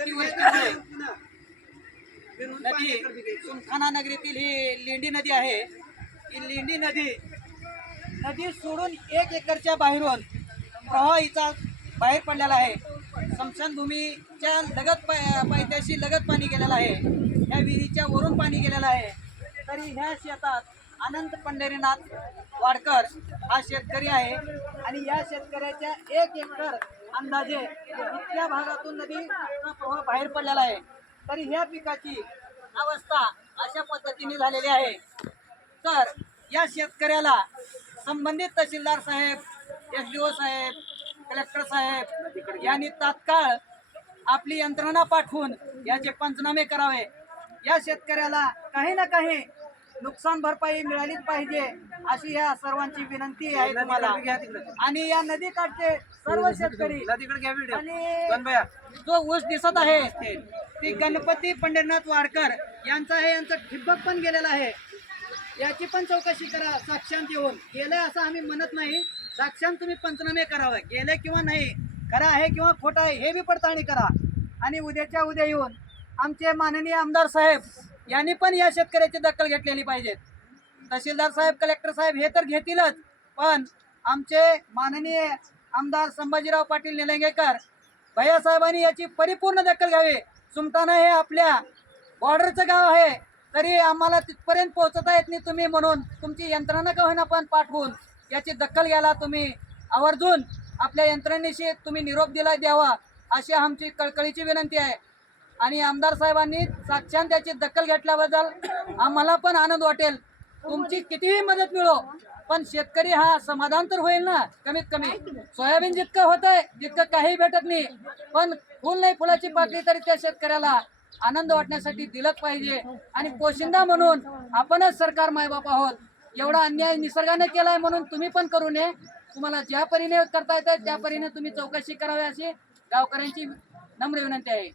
अतिवृष्टीमुळे नदी सुमठाणा नगरीतील ही लेंडी नदी आहे। ही लेंडी नदी सोडून 1 एकरच्या बाहेरून प्रवाह हिचा बाहेर पडलेला आहे। स्मशानभूमीच्या लगत पायथ्याशी लगत पाणी गेलेलं आहे। या विहिरीच्या वरून पाणी गेलेलं आहे। तरी ह्या शेतात अनंत पंढरीनाथ वाडकर हा शेतकरी आहे आणि या शेतकऱ्याच्या 1 एकर अंदाजे इतक्या भागातून नदीचा प्रवाह बाहेर पडलेला आहे। तरी ह्या पिकाची अवस्था अशा पद्धतीने झालेली आहे। तर या शेतकऱ्याला संबंधित तहसीलदार साहेब, SDO साहेब, कलेक्टर साहेब यांनी तात्काळ आपली यंत्रणा पाठवून याचे पंचनामे करावे। या शेतकऱ्याला काही ना काही नुकसान भरपाई मिळालीच पाहिजे अशी या सर्वांची विनंती आहे तुम्हाला। आणि या नदीकाठचे सर्व शेतकरी आणि जो ऊस दिसत आहे ती गणपती पंढरीनाथ वाडकर यांचा आहे। यांचं ठिबक पण गेलेलं आहे। याची पण चौकशी करा साक्षांत येऊन। गेले असं आम्ही म्हणत नाही, साक्षांत तुम्ही पंचनामे करावे, गेले किंवा नाही, खरं आहे किंवा खोटं आहे हे बी पडताळणी करा। आणि उद्याच्या उद्या येऊन आमचे माननीय आमदार साहेब यांनी पण या शेतकऱ्याची दखल घेतलेली पाहिजे। तहसीलदार साहेब, कलेक्टर साहेब हे तर घेतीलच, पण आमचे माननीय आमदार संभाजीराव पाटील निलंगेकर भैयासाहेबांनी याची परिपूर्ण दखल घ्यावी। सुमठाणा हे आपल्या बॉर्डरचं गाव आहे, तरी आम्हाला तिथपर्यंत पोहोचता येत नाही तुम्ही, म्हणून तुमची यंत्रणा का होईना पण पाठवून याची दखल घ्यायला तुम्ही आवर्जून आपल्या यंत्रणेशी तुम्ही निरोप द्यावा अशी आमची कळकळीची विनंती आहे। आणि आमदार साहेबांनी साक्षात त्याची दखल घेतल्याबद्दल आम्हाला पण आनंद वाटेल। तुमची कितीही मदत मिळो, पण शेतकरी हा समाधान तर होईल ना। कमीत कमी सोयाबीन जितकं होतंय जितकं काही भेटत नाही, पण फुल नाही फुलाची पाकळी तरी त्या शेतकऱ्याला आनंद वाटण्यासाठी दिलंच पाहिजे। आणि पोशिंदा म्हणून आपणच सरकार मायबाप आहोत। एवढा अन्याय निसर्गाने केलाय म्हणून तुम्ही पण करू नये। तुम्हाला ज्या परीने करता येतं त्या परीने तुम्ही चौकशी करावी अशी गावकऱ्यांची नम्र विनंती आहे।